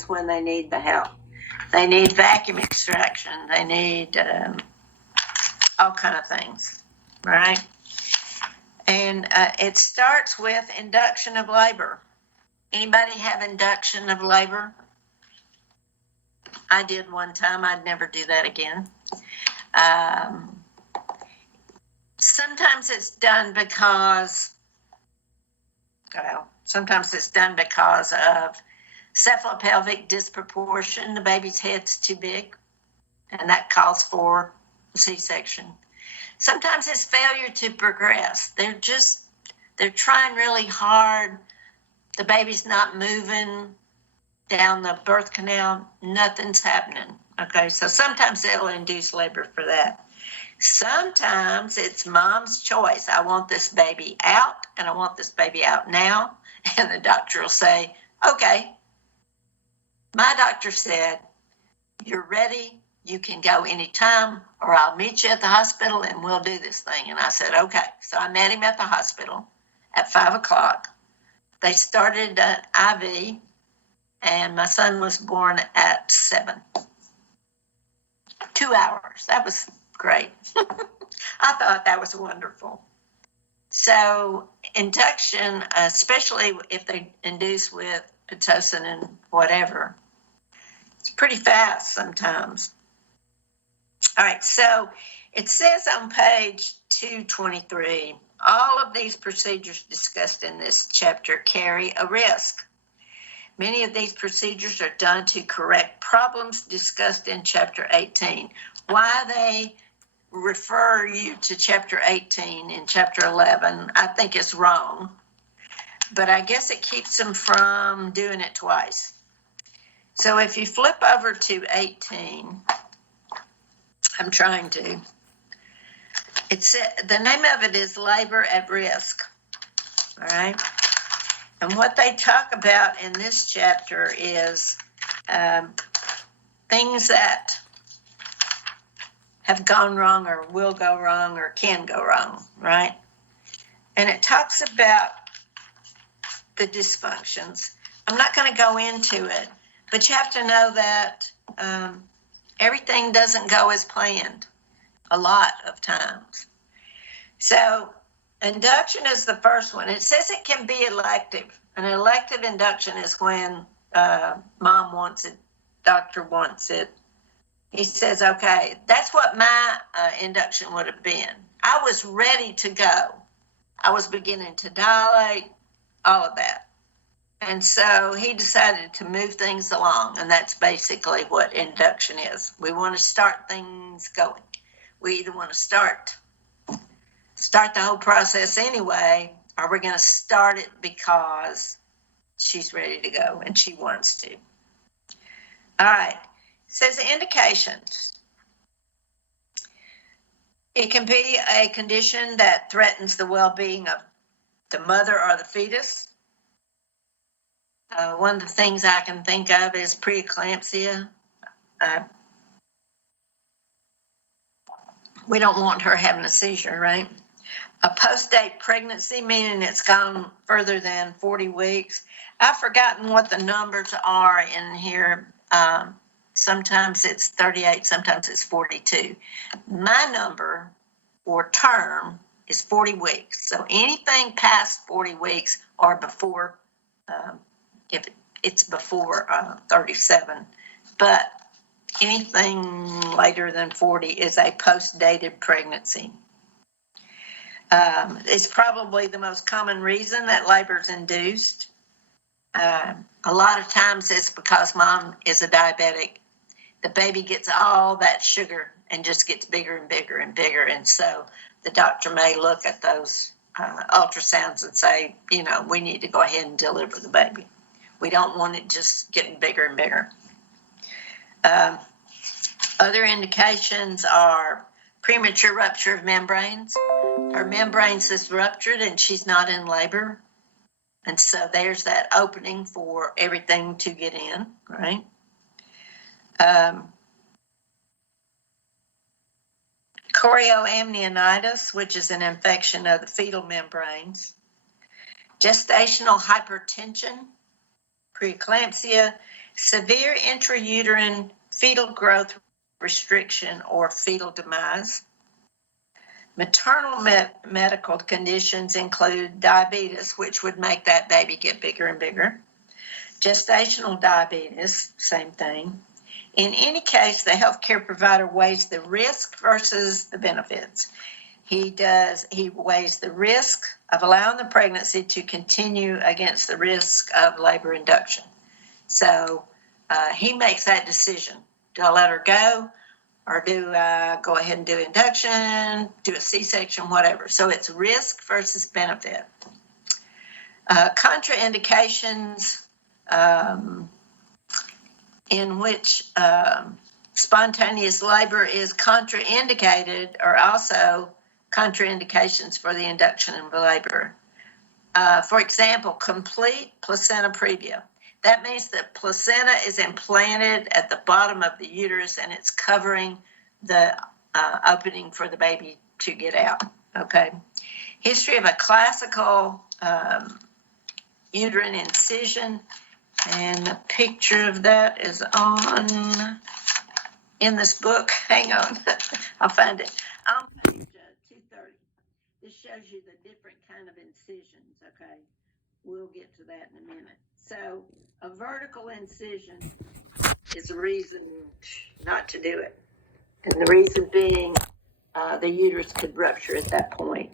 is when they need the help. They need vacuum extraction. They need all kind of things, right? And it starts with induction of labor. Anybody have induction of labor? I did one time. I'd never do that again. Sometimes it's done because, sometimes it's done because of cephalopelvic disproportion. The baby's head's too big, and that calls for a C-section. Sometimes it's failure to progress. They're trying really hard. The baby's not moving down the birth canal. Nothing's happening. Okay, so sometimes they'll induce labor for that. Sometimes it's mom's choice. I want this baby out, and I want this baby out now. And the doctor will say, okay, my doctor said, you're ready. You can go anytime, or I'll meet you at the hospital and we'll do this thing. And I said, okay. So I met him at the hospital at 5:00. They started an IV, and my son was born at 7. 2 hours. That was great. I thought that was wonderful. So induction, especially if they induce with Pitocin and whatever, it's pretty fast sometimes. All right, so it says on page 223, all of these procedures discussed in this chapter carry a risk. Many of these procedures are done to correct problems discussed in chapter 18. Why they refer you to chapter 18 in chapter 11, I think is wrong, but I guess it keeps them from doing it twice. So if you flip over to 18, I'm trying to. It's the name of it is labor at risk. All right. And what they talk about in this chapter is things that have gone wrong or will go wrong or can go wrong, right? And it talks about the dysfunctions. I'm not going to go into it, but you have to know that everything doesn't go as planned a lot of times. So induction is the first one. It says it can be elective. An elective induction is when mom wants it, doctor wants it. He says, okay, that's what my induction would have been. I was ready to go. I was beginning to dilate, all of that. And so he decided to move things along, and that's basically what induction is. We want to start things going. We either want to start the whole process anyway, or we're going to start it because she's ready to go and she wants to. All right. It says indications. It can be a condition that threatens the well-being of the mother or the fetus. One of the things I can think of is preeclampsia. We don't want her having a seizure, right? A post-date pregnancy, meaning it's gone further than 40 weeks. I've forgotten what the numbers are in here. Sometimes it's 38, sometimes it's 42. My number or term is 40 weeks. So anything past 40 weeks or before, if it's before 37, but anything later than 40 is a post-dated pregnancy. It's probably the most common reason that labor is induced. A lot of times it's because mom is a diabetic. The baby gets all that sugar and just gets bigger and bigger and bigger. And so the doctor may look at those ultrasounds and say, we need to go ahead and deliver the baby. We don't want it just getting bigger and bigger. Other indications are premature rupture of membranes. Her membranes is ruptured and she's not in labor. And so there's that opening for everything to get in, right? Chorioamnionitis, which is an infection of the fetal membranes. Gestational hypertension, preeclampsia, severe intrauterine fetal growth restriction or fetal demise. Maternal medical conditions include diabetes, which would make that baby get bigger and bigger. Gestational diabetes, same thing. In any case, the healthcare provider weighs the risk versus the benefits. He weighs the risk of allowing the pregnancy to continue against the risk of labor induction. So he makes that decision. Do I let her go? Or do I go ahead and do induction, do a C-section, whatever. So it's risk versus benefit. Contraindications in which spontaneous labor is contraindicated are also contraindications for the induction of labor. For example, complete placenta previa. That means the placenta is implanted at the bottom of the uterus and it's covering the opening for the baby to get out, okay? History of a classical uterine incision, and the picture of that is in this book. Hang on, I'll find it. On page 230. This shows you the different kind of incisions, okay? We'll get to that in a minute. So a vertical incision is a reason not to do it. And the reason being the uterus could rupture at that point.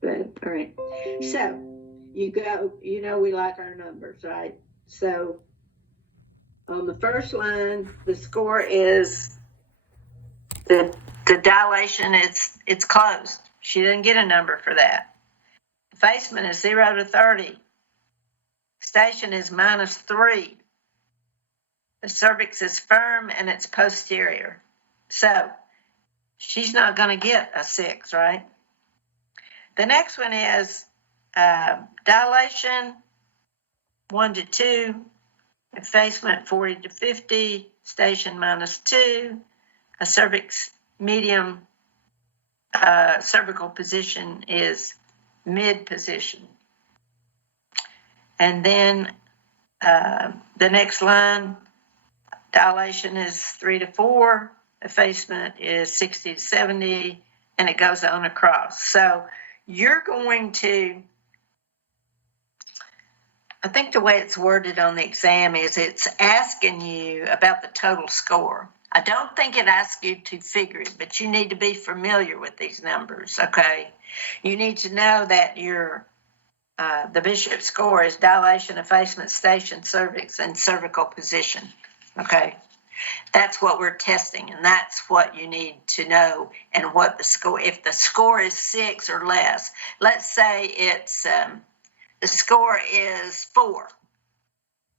Good. All right. So you go, we like our numbers, right? So on the first line, the score is the dilation, it's closed. She didn't get a number for that. Effacement is 0 to 30. Station is -3. The cervix is firm and it's posterior. So she's not going to get a 6, right? The next one is dilation 1 to 2, effacement 40 to 50, station -2, a cervix medium cervical position is mid position. And then the next line, dilation is 3 to 4, effacement is 60 to 70, and it goes on across. So you're going to, I think the way it's worded on the exam is it's asking you about the total score. I don't think it asks you to figure it, but you need to be familiar with these numbers, okay? You need to know that your the Bishop score is dilation, effacement, station, cervix, and cervical position, okay? That's what we're testing, and that's what you need to know. And what the score, if the score is 6 or less, let's say it's the score is 4,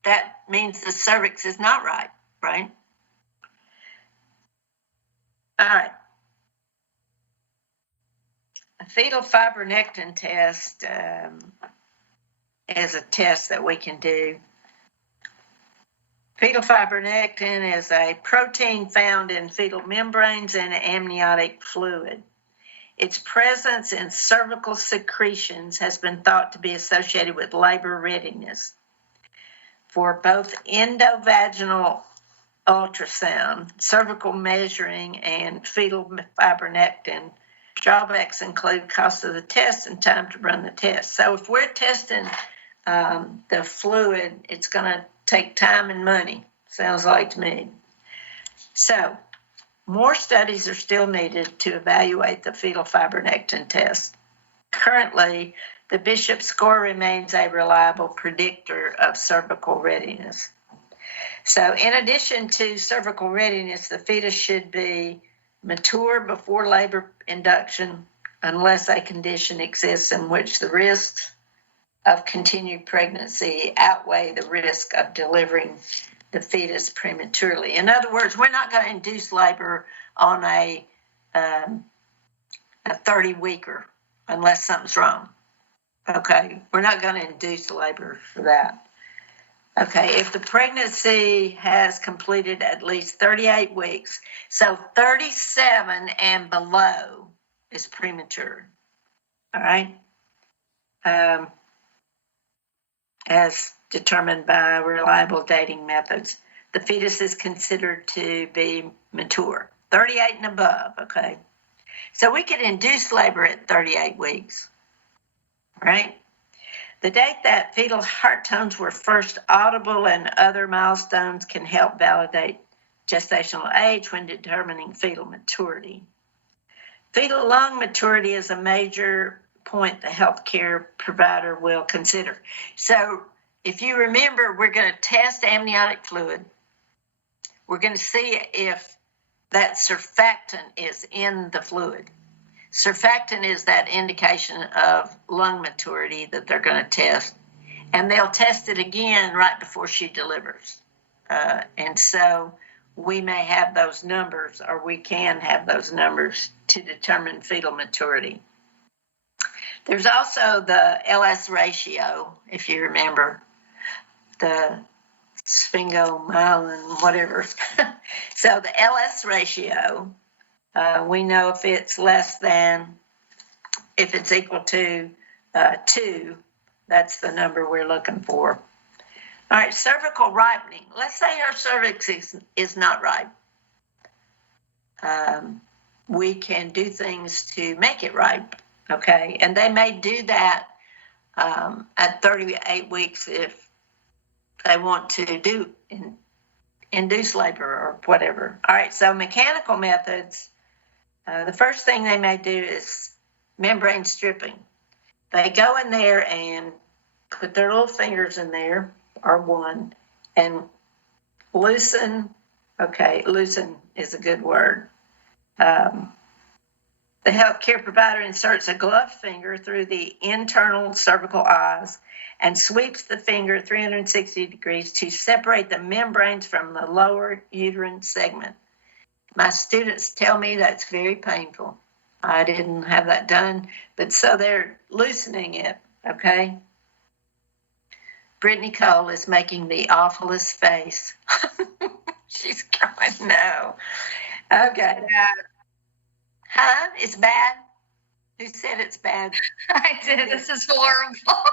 that means the cervix is not right, right? All right. A fetal fibronectin test is a test that we can do. Fetal fibronectin is a protein found in fetal membranes and amniotic fluid. Its presence in cervical secretions has been thought to be associated with labor readiness. For both endovaginal ultrasound, cervical measuring, and fetal fibronectin, drawbacks include cost of the test and time to run the test. So if we're testing the fluid, it's going to take time and money, sounds like to me. So more studies are still needed to evaluate the fetal fibronectin test. Currently, the Bishop score remains a reliable predictor of cervical readiness. So in addition to cervical readiness, the fetus should be mature before labor induction unless a condition exists in which the risks of continued pregnancy outweigh the risk of delivering the fetus prematurely. In other words, we're not going to induce labor on a 30-weeker unless something's wrong. Okay, we're not going to induce labor for that. Okay, if the pregnancy has completed at least 38 weeks, so 37 and below is premature. All right, as determined by reliable dating methods, the fetus is considered to be mature, 38 and above. Okay, so we could induce labor at 38 weeks, right? The date that fetal heart tones were first audible and other milestones can help validate gestational age when determining fetal maturity. Fetal lung maturity is a major point the healthcare provider will consider. So if you remember, we're going to test amniotic fluid. We're going to see if that surfactant is in the fluid. Surfactant is that indication of lung maturity that they're going to test. And they'll test it again right before she delivers. And so we may have those numbers, or we can have those numbers to determine fetal maturity. There's also the LS ratio, if you remember, the sphingomyelin, whatever. So the LS ratio, we know if it's less than, if it's equal to 2, that's the number we're looking for. All right, cervical ripening. Let's say our cervix is not ripe. We can do things to make it ripe, okay? And they may do that at 38 weeks if they want to induce labor or whatever. All right, so mechanical methods. The first thing they may do is membrane stripping. They go in there and put their little fingers in there, or one, and loosen. Okay, loosen is a good word. The healthcare provider inserts a gloved finger through the internal cervical eyes and sweeps the finger 360 degrees to separate the membranes from the lower uterine segment. My students tell me that's very painful. I didn't have that done, but so they're loosening it, okay? Brittany Cole is making the awfulest face. She's going, no. Okay. Huh? It's bad? Who said it's bad? I did. This is horrible.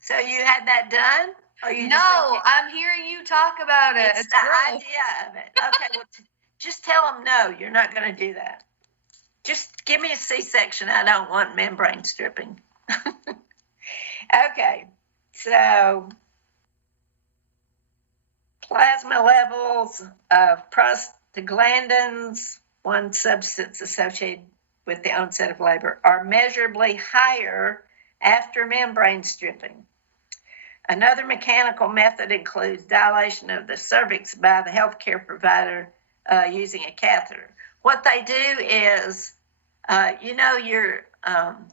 So you had that done? Or you No, I'm hearing you talk about it. It's the idea of it. Okay, well, just tell them no, you're not going to do that. Just give me a C-section. I don't want membrane stripping. Okay, so plasma levels of prostaglandins, one substance associated with the onset of labor, are measurably higher after membrane stripping. Another mechanical method includes dilation of the cervix by the healthcare provider using a catheter. What they do is, your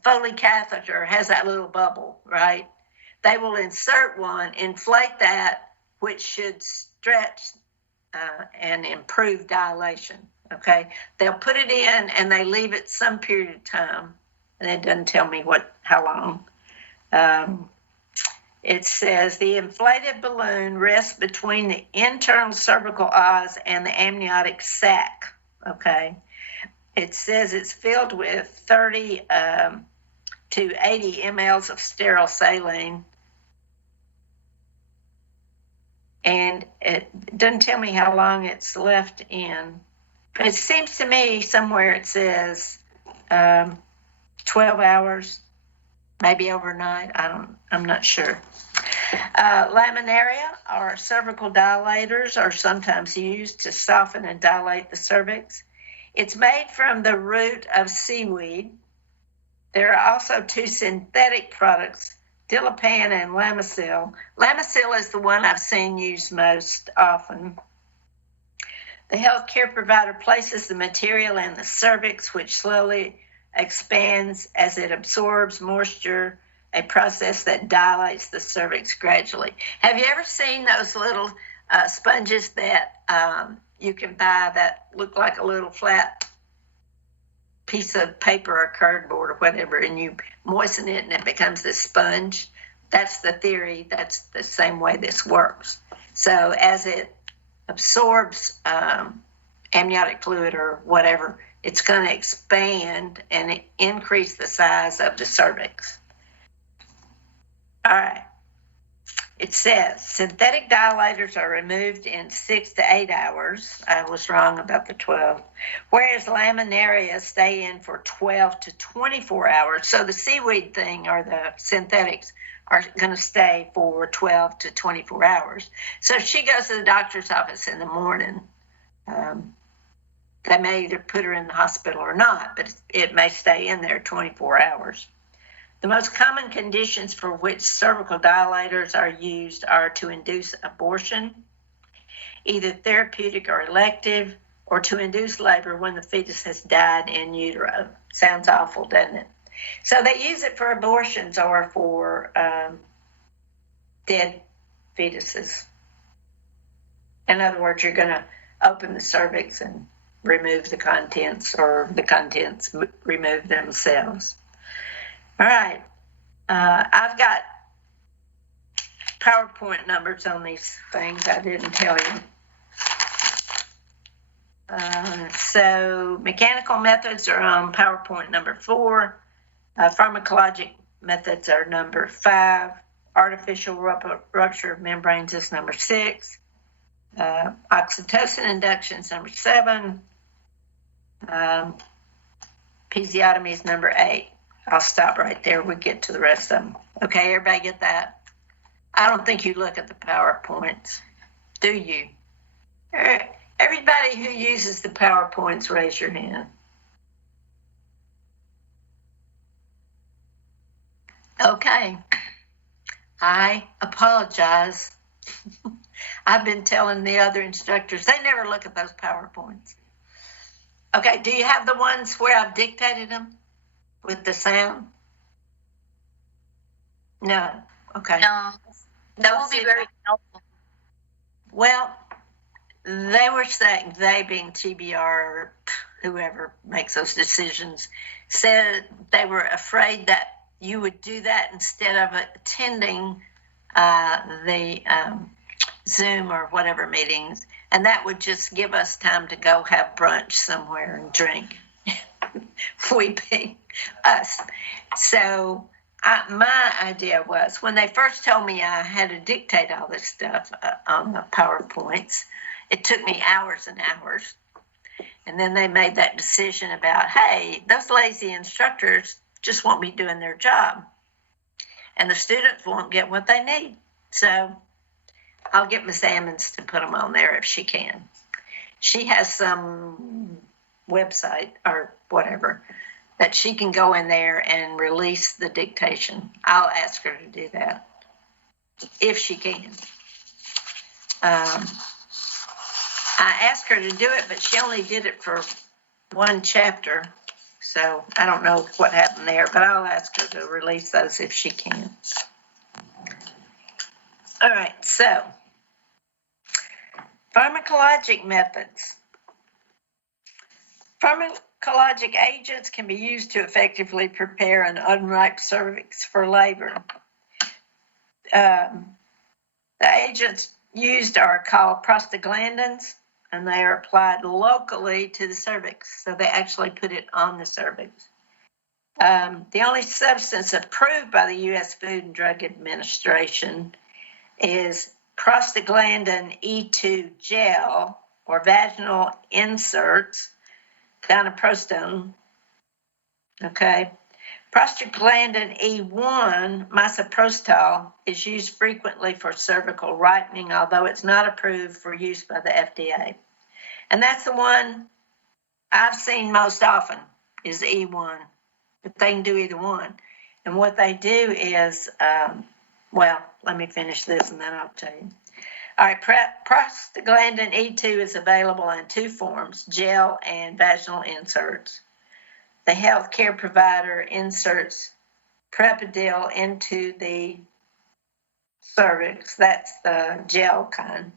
Foley catheter has that little bubble, right? They will insert one, inflate that, which should stretch and improve dilation, okay? They'll put it in and they leave it some period of time, and it doesn't tell me how long. It says the inflated balloon rests between the internal cervical os and the amniotic sac, okay? It says it's filled with 30 to 80 mLs of sterile saline. And it doesn't tell me how long it's left in. But it seems to me somewhere it says 12 hours, maybe overnight. I'm not sure. Laminaria or cervical dilators are sometimes used to soften and dilate the cervix. It's made from the root of seaweed. There are also two synthetic products, Dilapan and Lamisil. Lamisil is the one I've seen used most often. The healthcare provider places the material in the cervix, which slowly expands as it absorbs moisture, a process that dilates the cervix gradually. Have you ever seen those little sponges that you can buy that look like a little flat piece of paper or cardboard or whatever, and you moisten it and it becomes this sponge? That's the theory. That's the same way this works. So as it absorbs amniotic fluid or whatever, it's going to expand and increase the size of the cervix. All right. It says synthetic dilators are removed in 6 to 8 hours. I was wrong about the 12. Whereas laminaria stay in for 12 to 24 hours. So the seaweed thing or the synthetics are going to stay for 12 to 24 hours. So if she goes to the doctor's office in the morning, they may either put her in the hospital or not, but it may stay in there 24 hours. The most common conditions for which cervical dilators are used are to induce abortion, either therapeutic or elective, or to induce labor when the fetus has died in utero. Sounds awful, doesn't it? So they use it for abortions or for dead fetuses. In other words, you're going to open the cervix and remove the contents, or the contents remove themselves. All right, I've got PowerPoint numbers on these things. I didn't tell you. So mechanical methods are on PowerPoint number 4. Pharmacologic methods are number 5. Artificial rupture of membranes is number 6. Oxytocin induction is number 7. Episiotomy is number 8. I'll stop right there. We'll get to the rest of them. Okay, everybody get that? I don't think you look at the PowerPoints, do you? Everybody who uses the PowerPoints, raise your hand. Okay. I apologize. I've been telling the other instructors, they never look at those PowerPoints. Okay, do you have the ones where I've dictated them with the sound? No. Okay. No. That will be very helpful. Well, they were saying, they being TBR or whoever makes those decisions, said they were afraid that you would do that instead of attending the Zoom or whatever meetings, and that would just give us time to go have brunch somewhere and drink. weeping us. So my idea was when they first told me I had to dictate all this stuff on the PowerPoints, it took me hours and hours. And then they made that decision about, hey, those lazy instructors just won't be doing their job. And the students won't get what they need. So I'll get Miss Ammons to put them on there if she can. She has some website or whatever that she can go in there and release the dictation. I'll ask her to do that if she can. I asked her to do it, but she only did it for one chapter. So I don't know what happened there, but I'll ask her to release those if she can. All right, so pharmacologic methods. Pharmacologic agents can be used to effectively prepare an unripe cervix for labor. The agents used are called prostaglandins, and they are applied locally to the cervix. So they actually put it on the cervix. The only substance approved by the U.S. Food and Drug Administration is prostaglandin E2 gel or vaginal inserts, dinoprostone. Okay. Prostaglandin E1, misoprostol, is used frequently for cervical ripening, although it's not approved for use by the FDA. And that's the one I've seen most often is E1, but they can do either one. And what they do is, well, let me finish this and then I'll tell you. All right, prostaglandin E2 is available in two forms, gel and vaginal inserts. The healthcare provider inserts Prepidil into the cervix. That's the gel kind.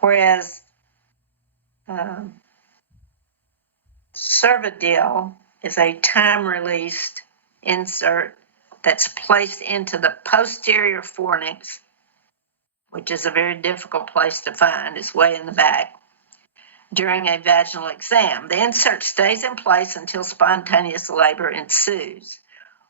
Whereas Cervidil is a time-released insert that's placed into the posterior fornix, which is a very difficult place to find. It's way in the back. During a vaginal exam, the insert stays in place until spontaneous labor ensues,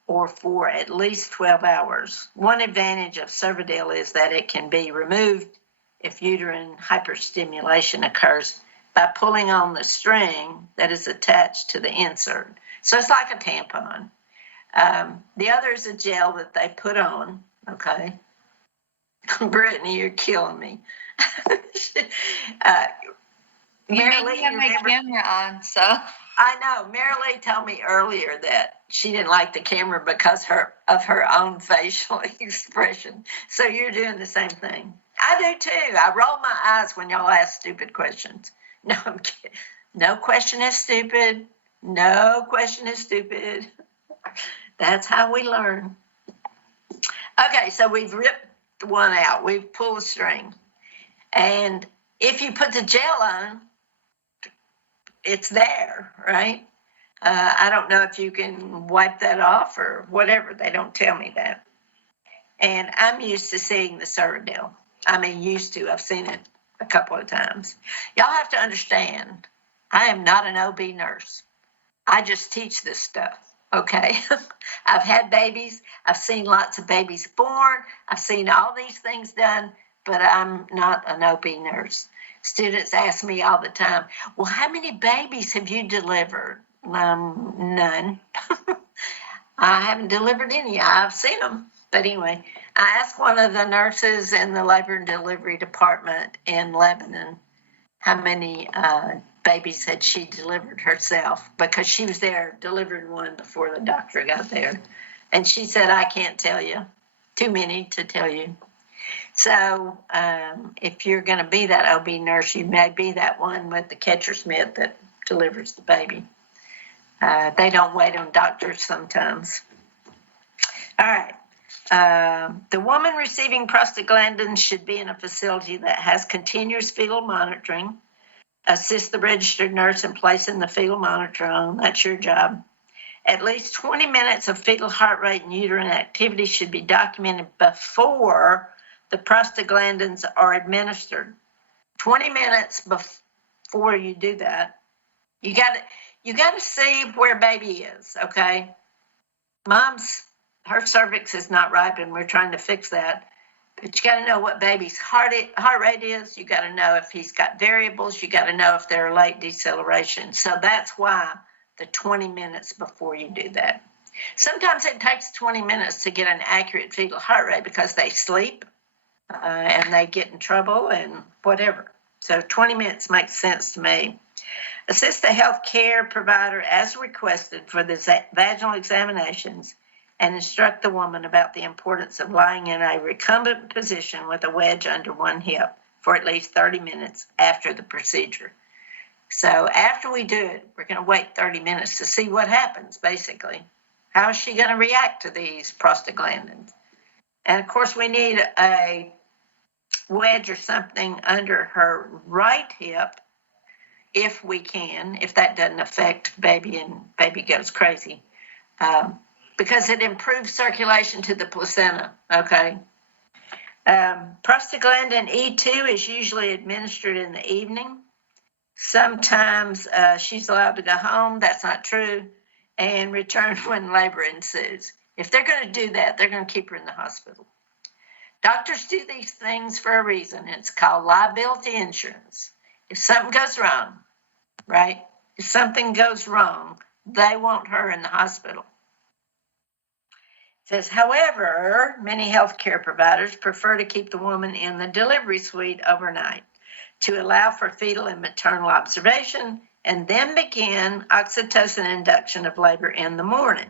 or for at least 12 hours. One advantage of Cervidil is that it can be removed if uterine hyperstimulation occurs by pulling on the string that is attached to the insert. So it's like a tampon. The other is a gel that they put on, okay? Brittany, you're killing me. You made me have my camera on, so. I know. Marilee told me earlier that she didn't like the camera because of her own facial expression. So you're doing the same thing. I do too. I roll my eyes when y'all ask stupid questions. No, I'm kidding. No question is stupid. No question is stupid. That's how we learn. Okay, so we've ripped one out. We've pulled the string. And if you put the gel on, it's there, right? I don't know if you can wipe that off or whatever. They don't tell me that. And I'm used to seeing the Cervidil. I mean, used to. I've seen it a couple of times. Y'all have to understand, I am not an OB nurse. I just teach this stuff, okay? I've had babies. I've seen lots of babies born. I've seen all these things done, but I'm not an OB nurse. Students ask me all the time, well, how many babies have you delivered? None. I haven't delivered any. I've seen them. But anyway, I asked one of the nurses in the labor and delivery department in Lebanon how many babies had she delivered herself, because she was there delivering one before the doctor got there. And she said, I can't tell you. Too many to tell you. So if you're going to be that OB nurse, you may be that one with the catcher's mitt that delivers the baby. They don't wait on doctors sometimes. All right. The woman receiving prostaglandins should be in a facility that has continuous fetal monitoring. Assist the registered nurse in placing the fetal monitor on. That's your job. At least 20 minutes of fetal heart rate and uterine activity should be documented before the prostaglandins are administered. 20 minutes before you do that, You got to see where baby is, okay? Her cervix is not ripened. We're trying to fix that. But you got to know what baby's heart rate is. You got to know if he's got variables. You got to know if there are late deceleration. So that's why the 20 minutes before you do that. Sometimes it takes 20 minutes to get an accurate fetal heart rate because they sleep and they get in trouble and whatever. So 20 minutes makes sense to me. Assist the health care provider as requested for the vaginal examinations and instruct the woman about the importance of lying in a recumbent position with a wedge under one hip for at least 30 minutes after the procedure. So after we do it, we're going to wait 30 minutes to see what happens, basically. How is she going to react to these prostaglandins? And of course, we need a wedge or something under her right hip if we can, if that doesn't affect baby and baby goes crazy, because it improves circulation to the placenta, okay? Prostaglandin E2 is usually administered in the evening. Sometimes she's allowed to go home. That's not true. And return when labor ensues. If they're going to do that, they're going to keep her in the hospital. Doctors do these things for a reason. It's called liability insurance. If something goes wrong, right? If something goes wrong, they want her in the hospital. It says, however, many healthcare providers prefer to keep the woman in the delivery suite overnight to allow for fetal and maternal observation and then begin oxytocin induction of labor in the morning,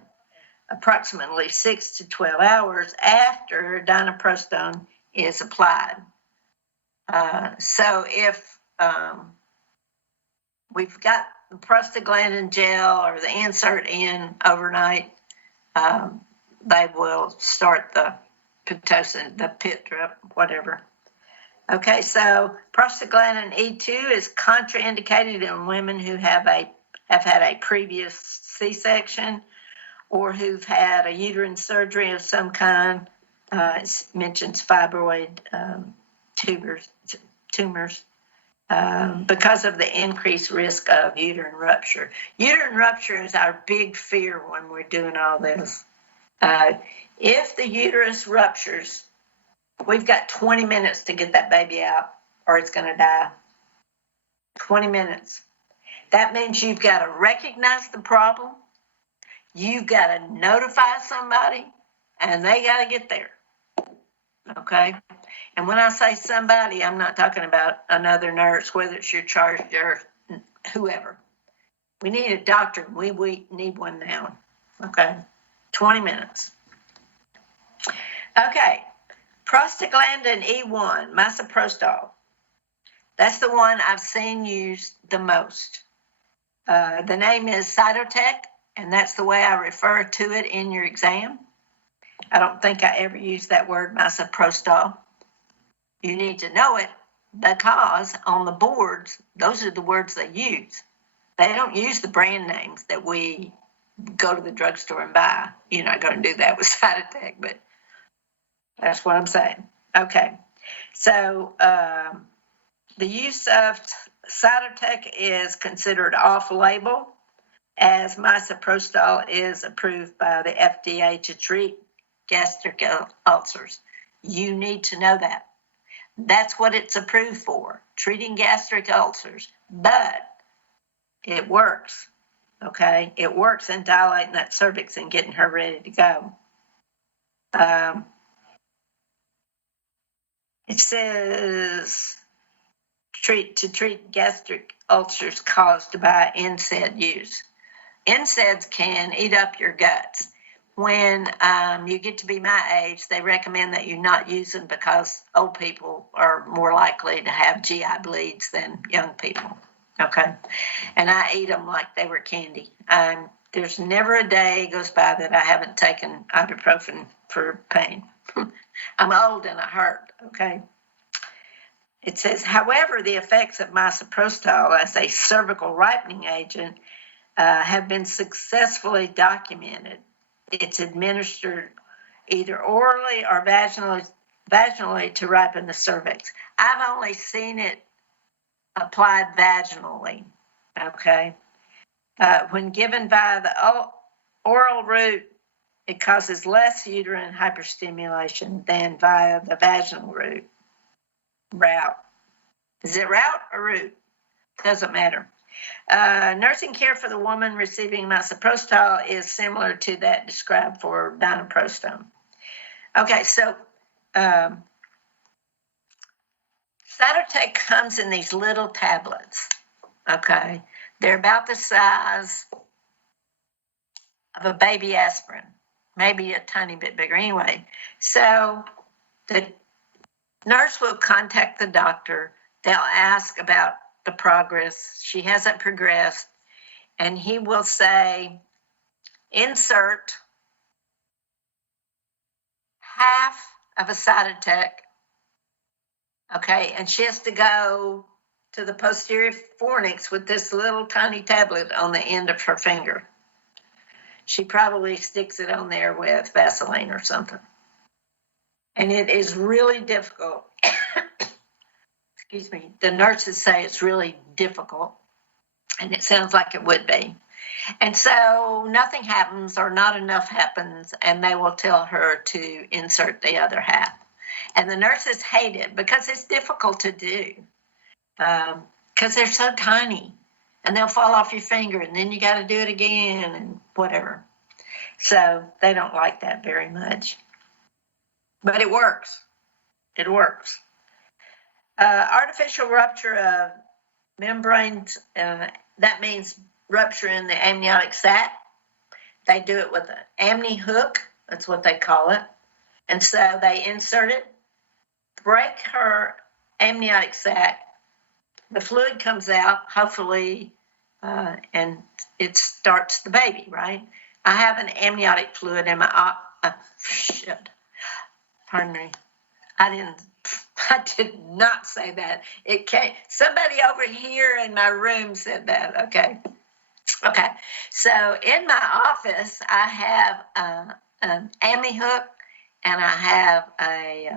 approximately 6 to 12 hours after dinoprostone is applied. So if we've got the prostaglandin gel or the insert in overnight, they will start the Pitocin, the pit drip, whatever. Okay, so prostaglandin E2 is contraindicated in women who have had a previous C-section or who've had a uterine surgery of some kind. It mentions fibroid tumors, because of the increased risk of uterine rupture. Uterine rupture is our big fear when we're doing all this. If the uterus ruptures, we've got 20 minutes to get that baby out or it's going to die. 20 minutes. That means you've got to recognize the problem. You've got to notify somebody and they got to get there. Okay. And when I say somebody, I'm not talking about another nurse, whether it's your charge or whoever. We need a doctor. We need one now. Okay. 20 minutes. Okay. Prostaglandin E1, misoprostol. That's the one I've seen used the most. The name is Cytotec, and that's the way I refer to it in your exam. I don't think I ever used that word, misoprostol. You need to know it because on the boards, those are the words they use. They don't use the brand names that we go to the drugstore and buy. You're not going to do that with Cytotec, but that's what I'm saying. Okay. So the use of Cytotec is considered off-label as misoprostol is approved by the FDA to treat gastric ulcers. You need to know that. That's what it's approved for, treating gastric ulcers. But it works, okay? It works in dilating that cervix and getting her ready to go. It says to treat gastric ulcers caused by NSAID use. NSAIDs can eat up your guts. When you get to be my age, they recommend that you not use them because old people are more likely to have GI bleeds than young people. Okay. And I eat them like they were candy. There's never a day goes by that I haven't taken ibuprofen for pain. I'm old and I hurt. Okay. It says, however, the effects of misoprostol as a cervical ripening agent have been successfully documented. It's administered either orally or vaginally to ripen the cervix. I've only seen it applied vaginally, okay? When given via the oral route, it causes less uterine hyperstimulation than via the vaginal route. Is it route or route? Doesn't matter. Nursing care for the woman receiving misoprostol is similar to that described for dinoprostone. Okay, so Cytotec comes in these little tablets. Okay, they're about the size of a baby aspirin, maybe a tiny bit bigger. Anyway, so the nurse will contact the doctor. They'll ask about the progress. She hasn't progressed, and he will say, insert half of a Cytotec. Okay, and she has to go to the posterior fornix with this little tiny tablet on the end of her finger. She probably sticks it on there with Vaseline or something. And it is really difficult. Excuse me. The nurses say it's really difficult, and it sounds like it would be. And so nothing happens or not enough happens, and they will tell her to insert the other half. And the nurses hate it because it's difficult to do, because they're so tiny, and they'll fall off your finger, and then you got to do it again and whatever. So they don't like that very much. But it works. It works. Artificial rupture of membranes, that means rupture in the amniotic sac. They do it with an amni hook. That's what they call it. And so they insert it, break her amniotic sac. The fluid comes out, hopefully, and it starts the baby, right? I have an amniotic fluid in my, shit. Pardon me. I did not say that. It came, somebody over here in my room said that. Okay. So in my office, I have an amni hook, and I have a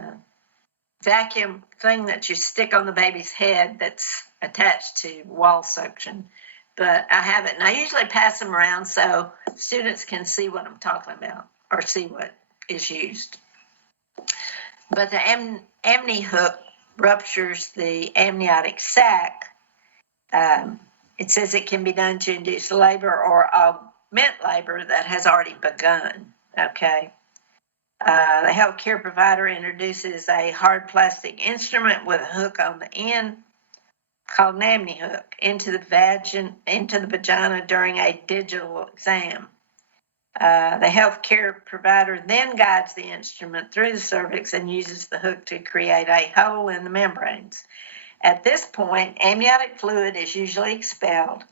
vacuum thing that you stick on the baby's head that's attached to wall suction. But I have it, and I usually pass them around so students can see what I'm talking about or see what is used. But the amni hook ruptures the amniotic sac. It says it can be done to induce labor or augment labor that has already begun. Okay. The healthcare provider introduces a hard plastic instrument with a hook on the end called an amni hook into the vagina during a digital exam. The healthcare provider then guides the instrument through the cervix and uses the hook to create a hole in the membranes. At this point, amniotic fluid is usually expelled.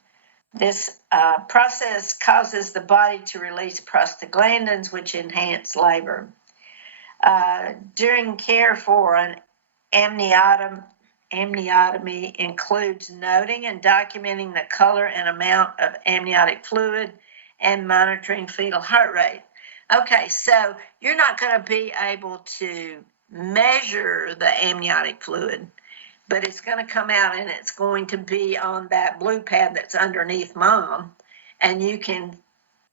This process causes the body to release prostaglandins, which enhance labor. During care for an amniotomy includes noting and documenting the color and amount of amniotic fluid and monitoring fetal heart rate. Okay, so you're not going to be able to measure the amniotic fluid, but it's going to come out and it's going to be on that blue pad that's underneath mom, and you can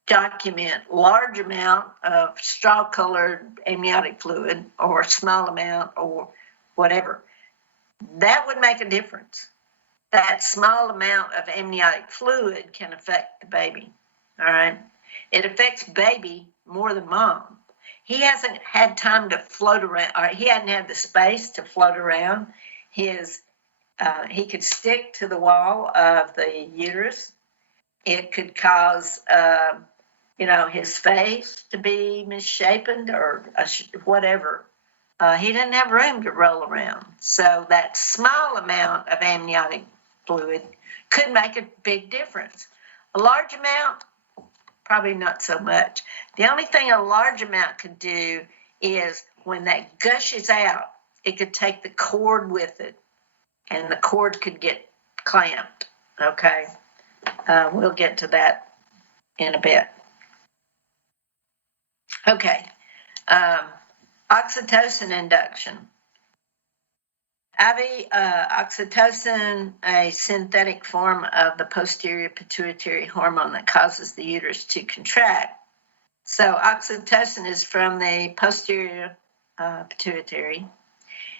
document large amount of straw-colored amniotic fluid or small amount or whatever. That would make a difference. That small amount of amniotic fluid can affect the baby, all right? It affects baby more than mom. He hasn't had time to float around, or he hadn't had the space to float around. He could stick to the wall of the uterus. It could cause, his face to be misshapen or whatever. He didn't have room to roll around. So that small amount of amniotic fluid could make a big difference. A large amount, probably not so much. The only thing a large amount could do is when that gushes out, it could take the cord with it, and the cord could get clamped, okay? We'll get to that in a bit. Okay, oxytocin induction. IV oxytocin, a synthetic form of the posterior pituitary hormone that causes the uterus to contract. So oxytocin is from the posterior pituitary.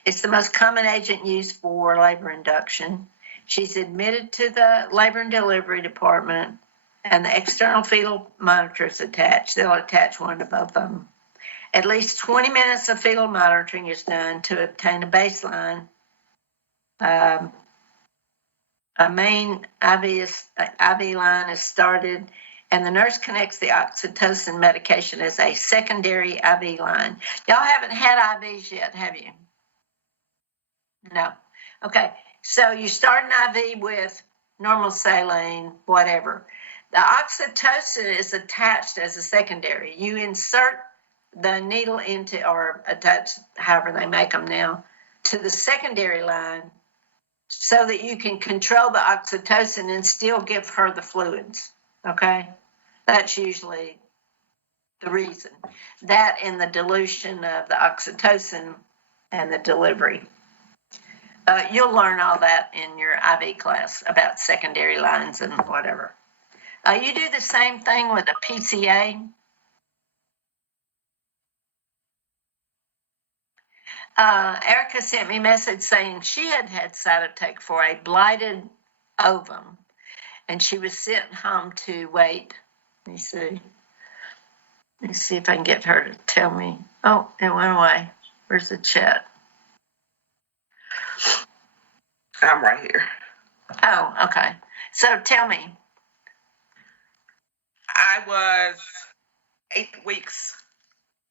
It's the most common agent used for labor induction. She's admitted to the labor and delivery department, and the external fetal monitor is attached. They'll attach one to both of them. At least 20 minutes of fetal monitoring is done to obtain a baseline. A main IV line is started, and the nurse connects the oxytocin medication as a secondary IV line. Y'all haven't had IVs yet, have you? No. Okay. So you start an IV with normal saline, whatever. The oxytocin is attached as a secondary. You insert the needle into, or attach, however they make them now, to the secondary line so that you can control the oxytocin and still give her the fluids. Okay? That's usually the reason. That and the dilution of the oxytocin and the delivery. You'll learn all that in your IV class about secondary lines and whatever. You do the same thing with a PCA. Erica sent me a message saying she had had cytotec for a blighted ovum, and she was sent home to wait. Let me see. Let me see if I can get her to tell me. Oh, it went away. Where's the chat? I'm right here. Oh, okay. So tell me. I was 8 weeks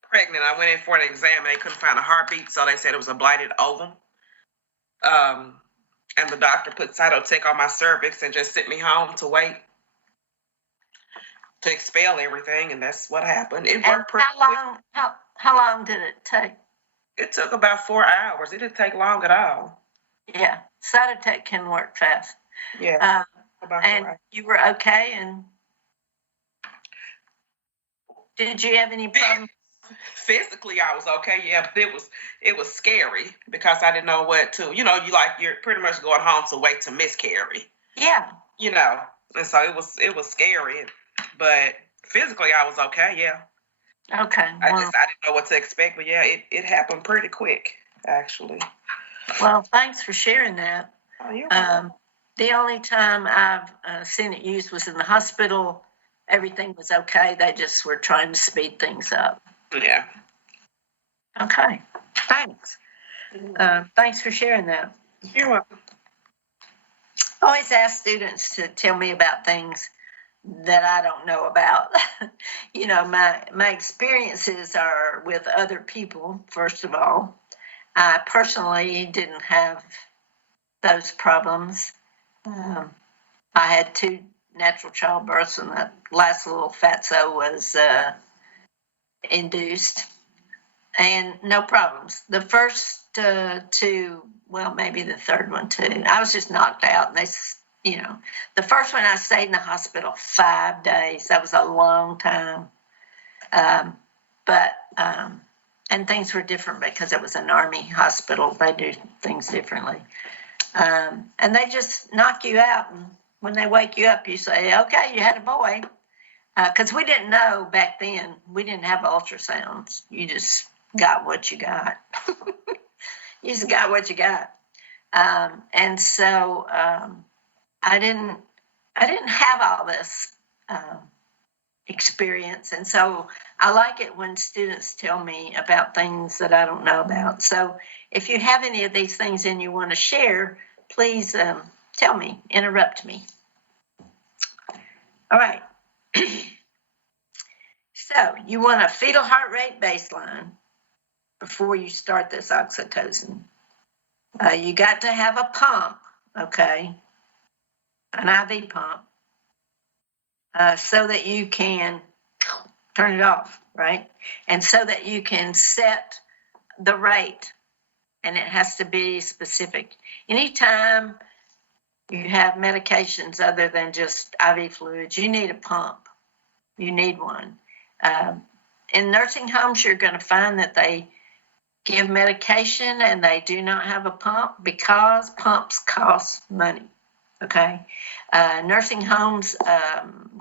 pregnant. I went in for an exam and they couldn't find a heartbeat, so they said it was a blighted ovum. And the doctor put cytotec on my cervix and just sent me home to wait to expel everything, and that's what happened. It worked pretty quick. How long did it take? It took about 4 hours. It didn't take long at all. Yeah, cytotec can work fast. Yeah, about 4 and hours. You were okay, and did you have any problems? Physically, I was okay, yeah, but it was scary because I didn't know what to, you're pretty much going home to wait to miscarry. Yeah. And so it was scary, but physically I was okay, yeah. Okay. I didn't know what to expect, but yeah, it happened pretty quick, actually. Well, thanks for sharing that. Oh, you're welcome. The only time I've seen it used was in the hospital. Everything was okay. They just were trying to speed things up. Yeah. Okay. Thanks. Thanks for sharing that. You're welcome. I always ask students to tell me about things that I don't know about. My experiences are with other people, first of all. I personally didn't have those problems. I had 2 natural childbirths, and that last little fatso was induced, and no problems. The first 2, well, maybe the third one too. I was just knocked out, and the first one I stayed in the hospital 5 days. That was a long time. And things were different because it was an Army hospital. They do things differently. And they just knock you out. And when they wake you up, you say, okay, you had a boy. Because we didn't know back then. We didn't have ultrasounds. You just got what you got. You just got what you got. And so I didn't have all this experience. And so I like it when students tell me about things that I don't know about. So if you have any of these things and you want to share, please tell me, interrupt me. All right. So you want a fetal heart rate baseline before you start this oxytocin. You got to have a pump, okay, an IV pump, so that you can turn it off, right? And so that you can set the rate, and it has to be specific. Anytime you have medications other than just IV fluids, you need a pump. You need one. In nursing homes, you're going to find that they give medication and they do not have a pump because pumps cost money. Okay. Nursing homes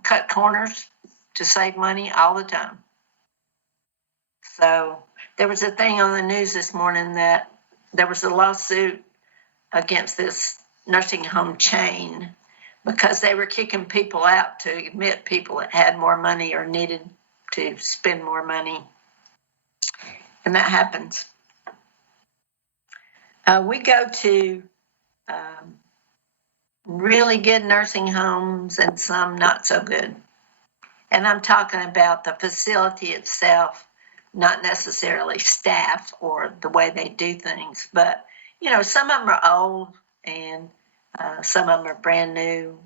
cut corners to save money all the time. So there was a thing on the news this morning that there was a lawsuit against this nursing home chain because they were kicking people out to admit people that had more money or needed to spend more money. And that happens. We go to really good nursing homes and some not so good. And I'm talking about the facility itself, not necessarily staff or the way they do things. But, you know, some of them are old and some of them are brand new.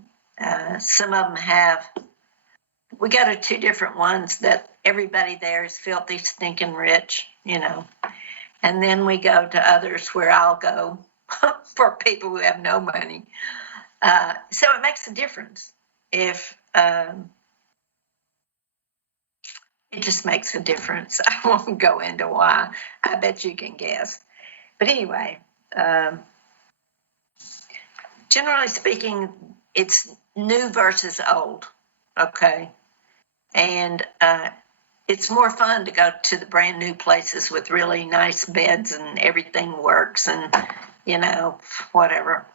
Some of them have, we go to two different ones that everybody there is filthy, stinking rich, you know. And then we go to others where I'll go for people who have no money. So it makes a difference if it just makes a difference. I won't go into why. I bet you can guess. But anyway, generally speaking, it's new versus old, okay? And it's more fun to go to the brand new places with really nice beds and everything works and, you know, whatever.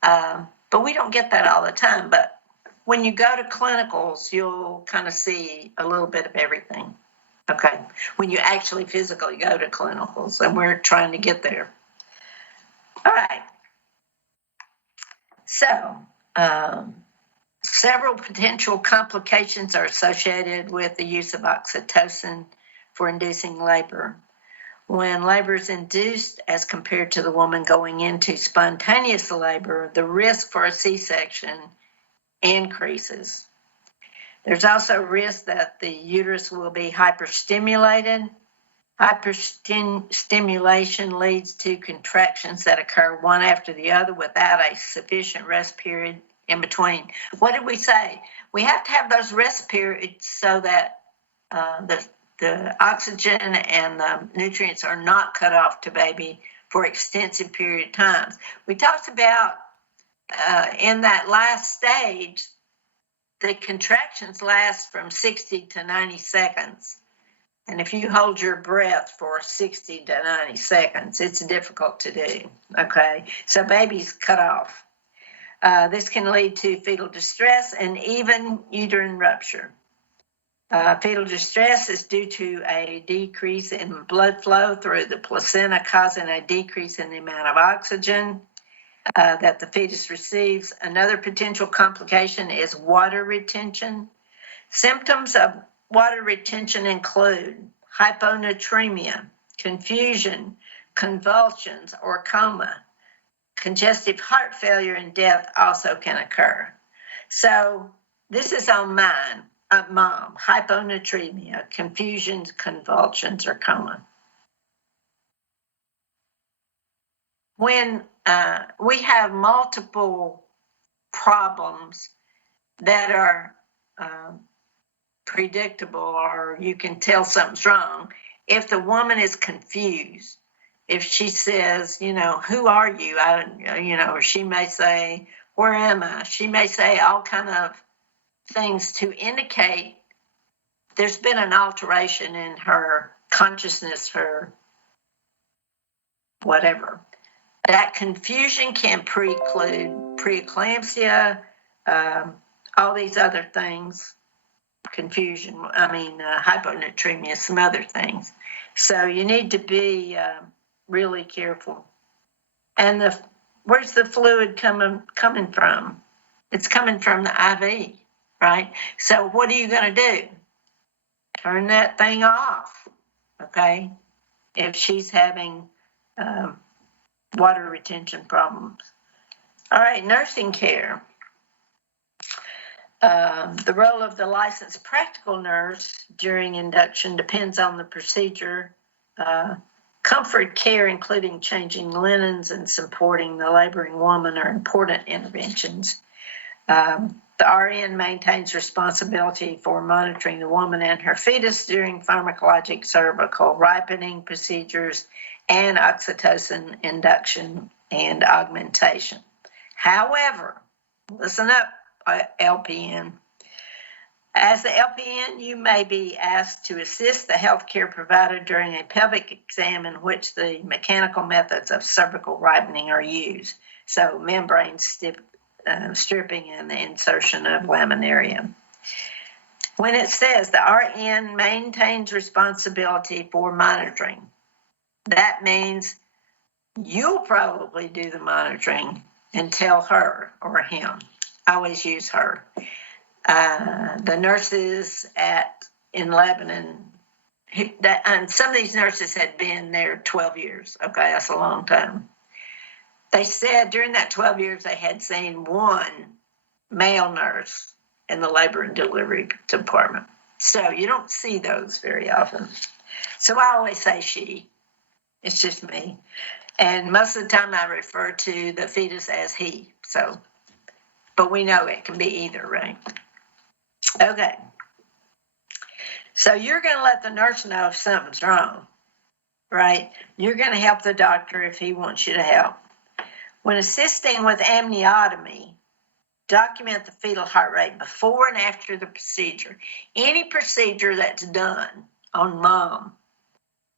But we don't get that all the time. But when you go to clinicals, you'll kind of see a little bit of everything, okay? When you actually physically go to clinicals, and we're trying to get there. All right. So, several potential complications are associated with the use of oxytocin for inducing labor. When labor is induced as compared to the woman going into spontaneous labor, the risk for a C-section increases. There's also risk that the uterus will be hyperstimulated. Hyperstimulation leads to contractions that occur one after the other without a sufficient rest period in between. What did we say? We have to have those rest periods so that the oxygen and the nutrients are not cut off to baby for extensive period of times. We talked about in that last stage, the contractions last from 60 to 90 seconds. And if you hold your breath for 60 to 90 seconds, it's difficult to do, okay? So baby's cut off. This can lead to fetal distress and even uterine rupture. Fetal distress is due to a decrease in blood flow through the placenta, causing a decrease in the amount of oxygen that the fetus receives. Another potential complication is water retention. Symptoms of water retention include hyponatremia, confusion, convulsions, or coma. Congestive heart failure and death also can occur. So this is on mom, hyponatremia, confusions, convulsions, or coma. When we have multiple problems that are predictable or you can tell something's wrong, if the woman is confused, if she says, you know, who are you? Or she may say, where am I? She may say all kind of things to indicate there's been an alteration in her consciousness, her whatever. That confusion can preclude preeclampsia, all these other things, hyponatremia, some other things. So you need to be really careful. And where's the fluid coming from? It's coming from the IV, right? So what are you going to do? Turn that thing off, okay? If she's having water retention problems. All right, nursing care. The role of the licensed practical nurse during induction depends on the procedure. Comfort care, including changing linens and supporting the laboring woman, are important interventions. The RN maintains responsibility for monitoring the woman and her fetus during pharmacologic cervical ripening procedures and oxytocin induction and augmentation. However, listen up, LPN. As the LPN, you may be asked to assist the healthcare provider during a pelvic exam in which the mechanical methods of cervical ripening are used. So membrane stripping and the insertion of laminarium. When it says the RN maintains responsibility for monitoring, that means you'll probably do the monitoring and tell her or him. I always use her. The nurses in Lebanon, and some of these nurses had been there 12 years. Okay, that's a long time. They said during that 12 years, they had seen one male nurse in the labor and delivery department. So you don't see those very often. So I always say she. It's just me. And most of the time I refer to the fetus as he. So, but we know it can be either, right? Okay. So you're going to let the nurse know if something's wrong, right? You're going to help the doctor if he wants you to help. When assisting with amniotomy, document the fetal heart rate before and after the procedure. Any procedure that's done on mom,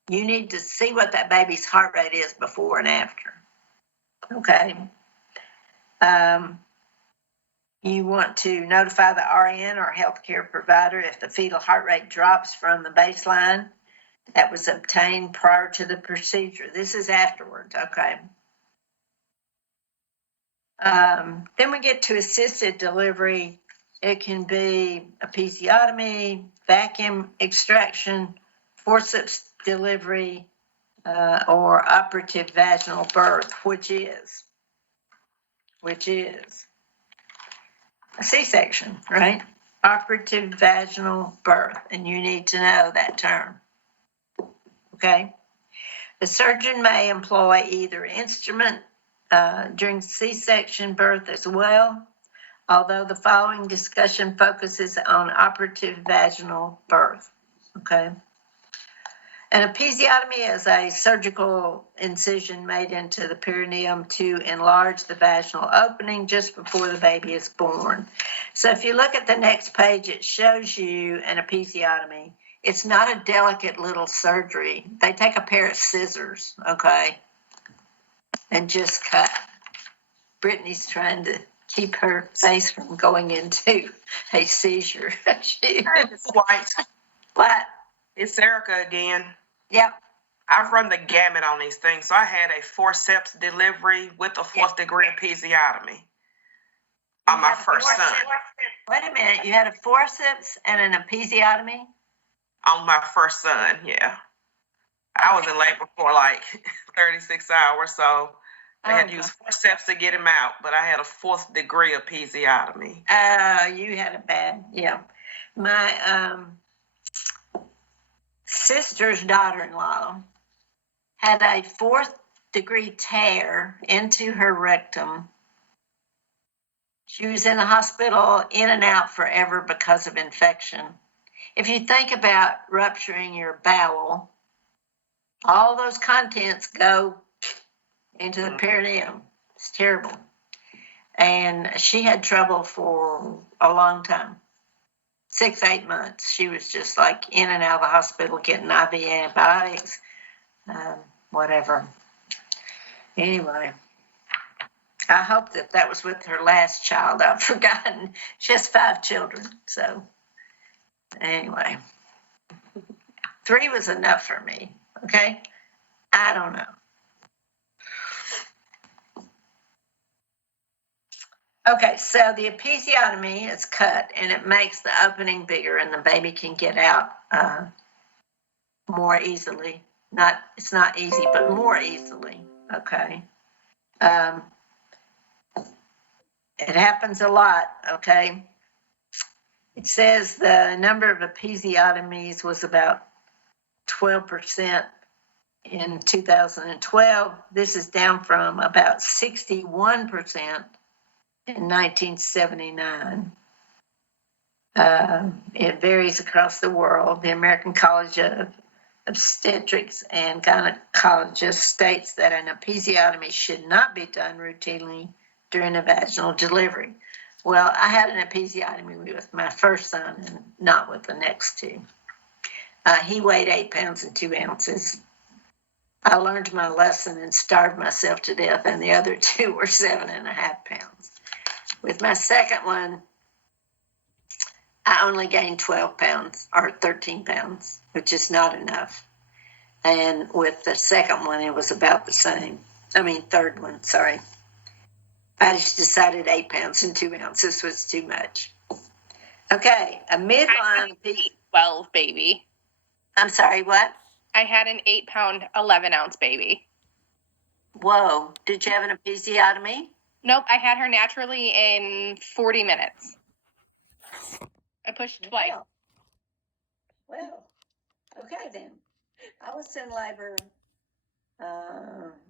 you need to see what that baby's heart rate is before and after. Okay. You want to notify the RN or healthcare provider if the fetal heart rate drops from the baseline that was obtained prior to the procedure. This is afterwards, okay? Then we get to assisted delivery. It can be episiotomy, vacuum extraction, forceps delivery, or operative vaginal birth, which is a C-section, right? Operative vaginal birth, and you need to know that term, okay? The surgeon may employ either instrument during C-section birth as well, although the following discussion focuses on operative vaginal birth, okay? An episiotomy is a surgical incision made into the perineum to enlarge the vaginal opening just before the baby is born. So if you look at the next page, it shows you an episiotomy. It's not a delicate little surgery. They take a pair of scissors, okay, and just cut. Brittany's trying to keep her face from going into a seizure. It's white. What? It's Erica again. Yep. I've run the gamut on these things. So I had a forceps delivery with a fourth degree episiotomy on my first son. Wait a minute. You had a forceps and an episiotomy? On my first son, yeah. I was in labor for like 36 hours, so I had to use forceps to get him out, but I had a fourth degree episiotomy. You had a bad, yeah. My sister's daughter-in-law had a fourth degree tear into her rectum. She was in the hospital in and out forever because of infection. If you think about rupturing your bowel, all those contents go into the perineum. It's terrible. And she had trouble for a long time. 6-8 months. She was just like in and out of the hospital getting IV antibiotics, whatever. Anyway, I hope that was with her last child. I've forgotten. She has 5 children. So anyway, 3 was enough for me. Okay. I don't know. Okay, so the episiotomy is cut and it makes the opening bigger and the baby can get out more easily. It's not easy, but more easily. Okay. It happens a lot, okay? It says the number of episiotomies was about 12% in 2012. This is down from about 61% in 1979. It varies across the world. The American College of Obstetrics and Gynecologists states that an episiotomy should not be done routinely during a vaginal delivery. Well, I had an episiotomy with my first son and not with the next two. He weighed 8 pounds and 2 ounces. I learned my lesson and starved myself to death, and the other two were 7.5 pounds. With my second one, I only gained 12 pounds or 13 pounds, which is not enough. And with the second one, it was about the same. Third one, sorry. I just decided 8 pounds and 2 ounces was too much. Okay, a midline. 12 baby. I'm sorry, what? I had an 8-pound, 11-ounce baby. Whoa, did you have an episiotomy? Nope, I had her naturally in 40 minutes. I pushed twice. Well, okay then. I was in labor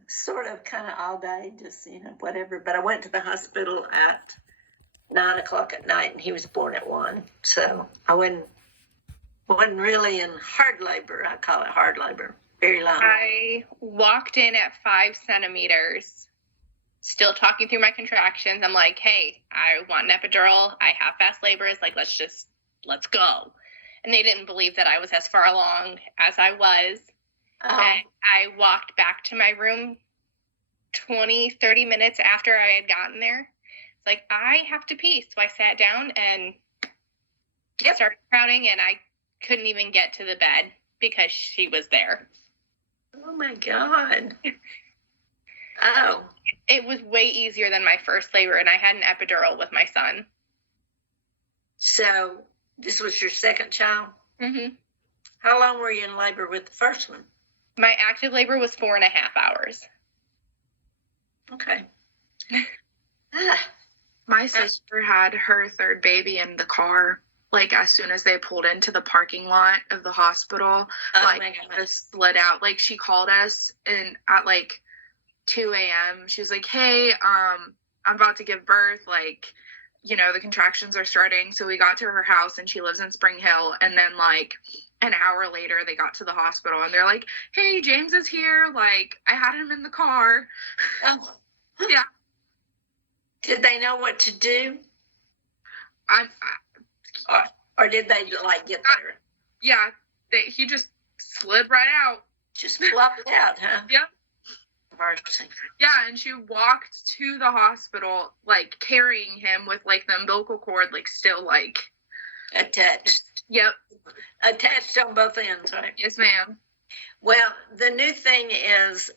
sort of kind of all day, just, whatever. But I went to the hospital at 9 o'clock at night and he was born at 1. So I wasn't really in hard labor. I call it hard labor. Very long. I walked in at 5 centimeters, still talking through my contractions. I'm like, hey, I want an epidural. I have fast labor. It's like, let's go. And they didn't believe that I was as far along as I was. And I walked back to my room 20, 30 minutes after I had gotten there. It's like, I have to pee. So I sat down and started crowding, and I couldn't even get to the bed because she was there. Oh my God. Oh. It was way easier than my first labor, and I had an epidural with my son. So this was your second child? Mm-hmm. How long were you in labor with the first one? My active labor was 4.5 hours. Okay. My sister had her third baby in the car, like as soon as they pulled into the parking lot of the hospital, just slid out. Like she called us and at like 2 a.m. She was like, hey, I'm about to give birth. Like, the contractions are starting. So we got to her house and she lives in Spring Hill. And then like an hour later they got to the hospital and they're like, hey, James is here. Like I had him in the car. Oh. Yeah. Did they know what to do? Or did they get there? Yeah, he just slid right out. Just flopped out, huh? Yep. Mercy. Yeah, and she walked to the hospital, like, carrying him with, like, the umbilical cord, like, still, like... Attached. Yep. Attached on both ends, right? Yes, ma'am. Well, the new thing is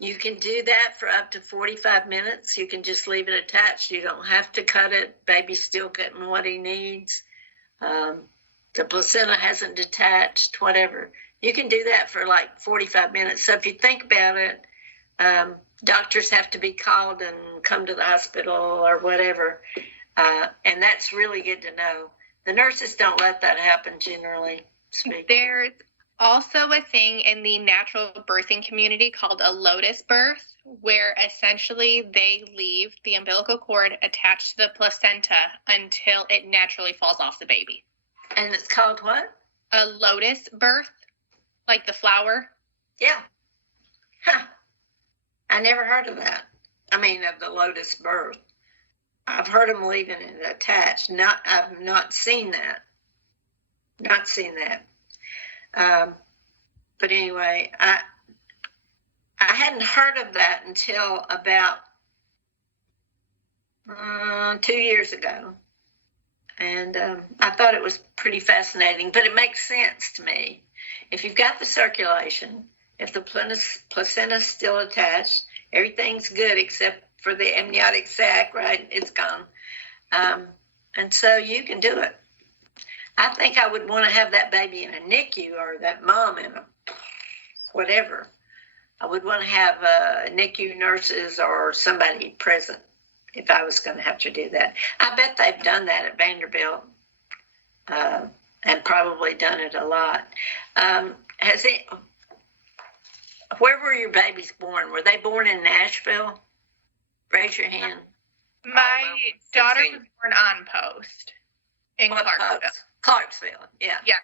you can do that for up to 45 minutes. You can just leave it attached. You don't have to cut it. Baby's still getting what he needs. The placenta hasn't detached, whatever. You can do that for like 45 minutes. So if you think about it, doctors have to be called and come to the hospital or whatever. And that's really good to know. The nurses don't let that happen, generally speaking. There's also a thing in the natural birthing community called a lotus birth, where essentially they leave the umbilical cord attached to the placenta until it naturally falls off the baby. And it's called what? A lotus birth, like the flower. Yeah. Huh. I never heard of that. Of the lotus birth. I've heard them leaving it attached. I've not seen that. Not seen that. But anyway, I hadn't heard of that until about 2 years ago. And I thought it was pretty fascinating, but it makes sense to me. If you've got the circulation, if the placenta's still attached, everything's good except for the amniotic sac, right? It's gone. And so you can do it. I think I would want to have that baby in a NICU or that mom in a whatever. I would want to have NICU nurses or somebody present if I was going to have to do that. I bet they've done that at Vanderbilt and probably done it a lot. Where were your babies born? Were they born in Nashville? Raise your hand. My daughter was born on post. In What Clarksville. post? Clarksville, yeah. Yeah.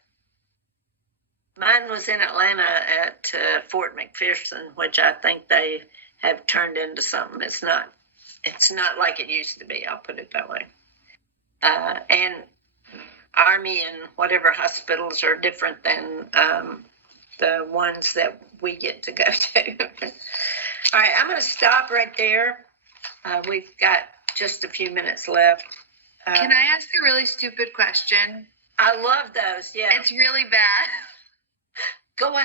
Mine was in Atlanta at Fort McPherson, which I think they have turned into something. It's not like it used to be. I'll put it that way. And Army and whatever hospitals are different than the ones that we get to go to. All right, I'm going to stop right there. We've got just a few minutes left. Can I ask a really stupid question? I love those. Yeah. It's really bad. Go